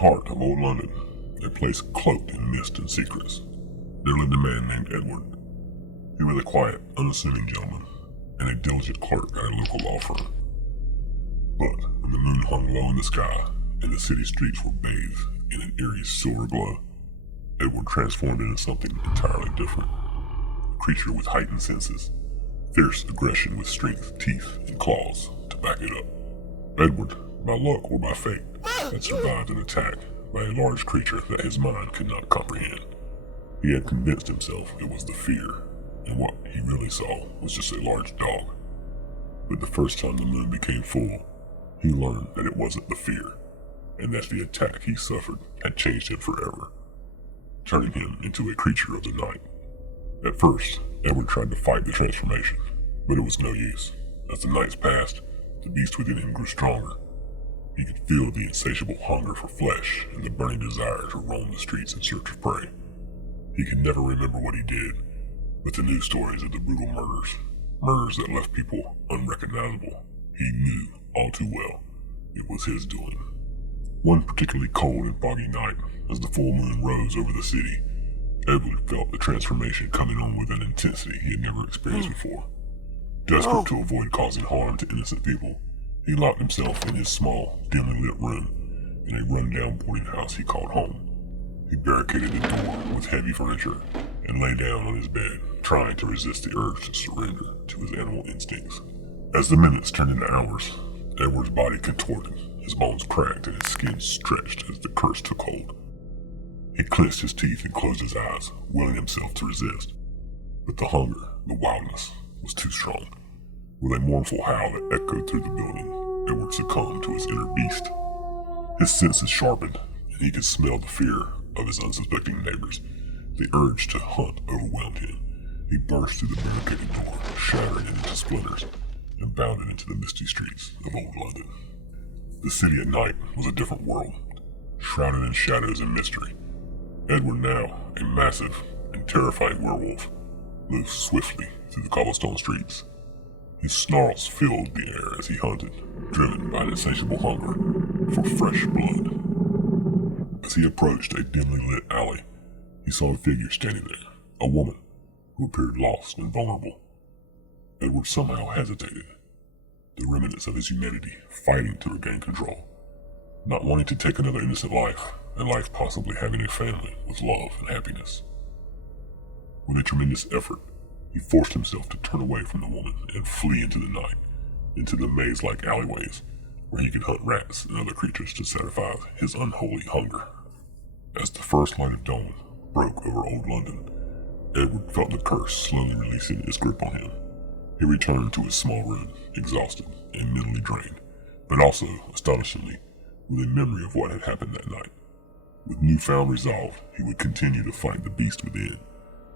heart of old London, a place cloaked in mist and secrets, there lived a man named Edward. He was a quiet, unassuming gentleman, and a diligent clerk at a local law firm. But when the moon hung low in the sky, and the city streets were bathed in an eerie silver glow, Edward transformed into something entirely different. A creature with heightened senses, fierce aggression with strength, teeth, and claws to back it up. Edward, by luck or by fate, had survived an attack by a large creature that his mind could not comprehend. He had convinced himself it was the fear, and what he really saw was just a large dog. But the first time the moon became full, he learned that it wasn't the fear, and that the attack he suffered had changed him forever, turning him into a creature of the night. At first, Edward tried to fight the transformation, but it was no use. As the nights passed, the beast within him grew stronger. He could feel the insatiable hunger for flesh and the burning desire to roam the streets in search of prey. He could never remember what he did, but the news stories of the brutal murders that left people unrecognizable, he knew all too well it was his doing. One particularly cold and foggy night, as the full moon rose over the city, Edward felt the transformation coming on with an intensity he had never experienced before. Desperate to avoid causing harm to innocent people, he locked himself in his small, dimly lit room in a run-down boarding house he called home. He barricaded the door with heavy furniture and lay down on his bed, trying to resist the urge to surrender to his animal instincts. As the minutes turned into hours, Edward's body contorted, his bones cracked, and his skin stretched as the curse took hold. He clenched his teeth and closed his eyes, willing himself to resist. But the hunger, the wildness, was too strong. With a mournful howl that echoed through the building, Edward succumbed to his inner beast. His senses sharpened, and he could smell the fear of his unsuspecting neighbors. The urge to hunt overwhelmed him. He burst through the barricaded door, shattering it into splinters, and bounded into the misty streets of old London. The city at night was a different world, shrouded in shadows and mystery. Edward, now a massive and terrifying werewolf, moved swiftly through the cobblestone streets. His snarls filled the air as he hunted, driven by an insatiable hunger for fresh blood. As he approached a dimly lit alley, he saw a figure standing there, a woman who appeared lost and vulnerable. Edward somehow hesitated, the remnants of his humanity fighting to regain control, not wanting to take another innocent life, and life possibly having a family with love and happiness. With a tremendous effort, he forced himself to turn away from the woman and flee into the night, into the maze-like alleyways where he could hunt rats and other creatures to satisfy his unholy hunger. As the first light of dawn broke over old London, Edward felt the curse slowly releasing its grip on him. He returned to his small room, exhausted and mentally drained, but also, astonishingly, with a memory of what had happened that night. With newfound resolve, he would continue to fight the beast within.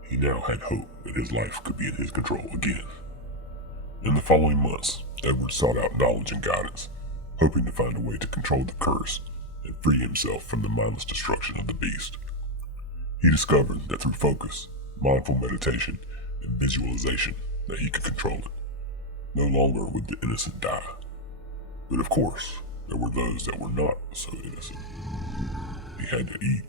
He now had hope that his life could be in his control again. In the following months, Edward sought out knowledge and guidance, hoping to find a way to control the curse and free himself from the mindless destruction of the beast. He discovered that through focus, mindful meditation, and visualization, that he could control it. No longer would the innocent die. But of course, there were those that were not so innocent. He had to eat.